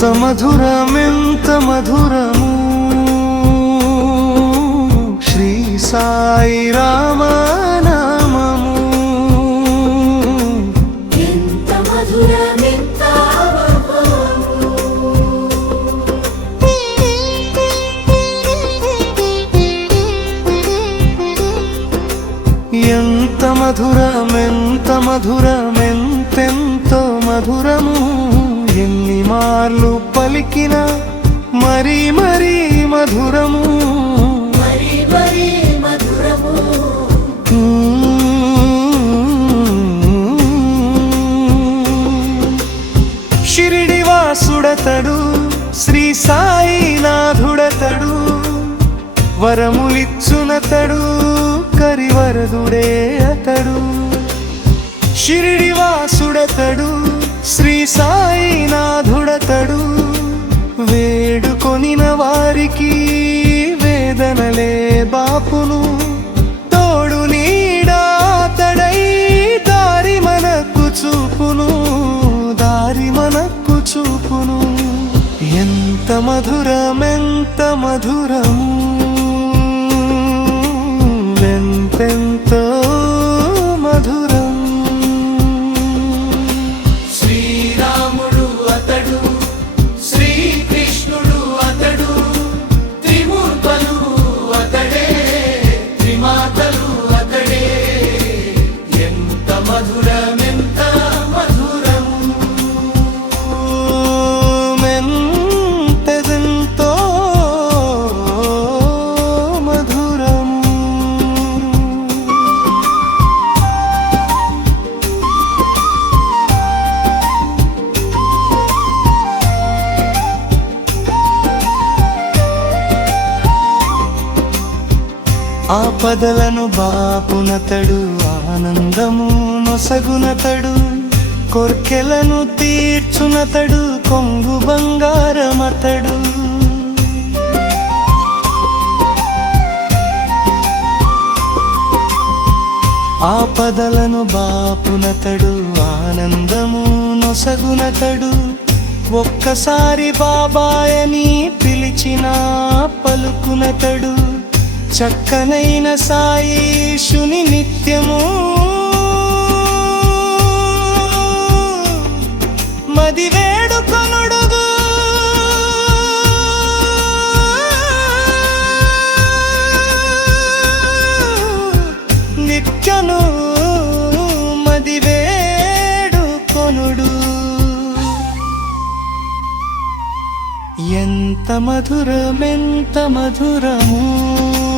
ఎంత మధురమెంత మధురము. శ్రీ సాయి రామనామము. ఎంత మధురమెంత ఎంత మధురమెంత మధురమెంతెంతో మధురము. సార్లు పలికిన మరీ మరీ మధురము. మరి మరి మధురము వాసుడతడు శ్రీ సాయినాథుడతడు వరములిచ్చునతడు కరివరదుడే అతడు. శిరిడివాసుడతడు శ్రీ శ్రీ సాయినాథుడతడు వేడుకొనిన వారికి వేదనలే బాపును తోడు నీడాతడై దారి మనకు చూపును దారి మనకు చూపును. ఎంత మధురమెంత మధురము ఎంతెంతో ఎంత ఆపదలను బాపునతడు ఆనందము నొసగునతడు కొర్కెలను తీర్చునతడు కొంగు బంగారమతడు. ఆపదలను బాపునతడు ఆనందము నొసగునతడు. ఒక్కసారి బాబాయని పిలిచినా పలుకునతడు. చక్కనైన సాయిషుని నిత్యము. మది వేడుకొనుడుగు. నిత్యను మది వేడుకొనుడు. ఎంత మధురమెంత మధురము.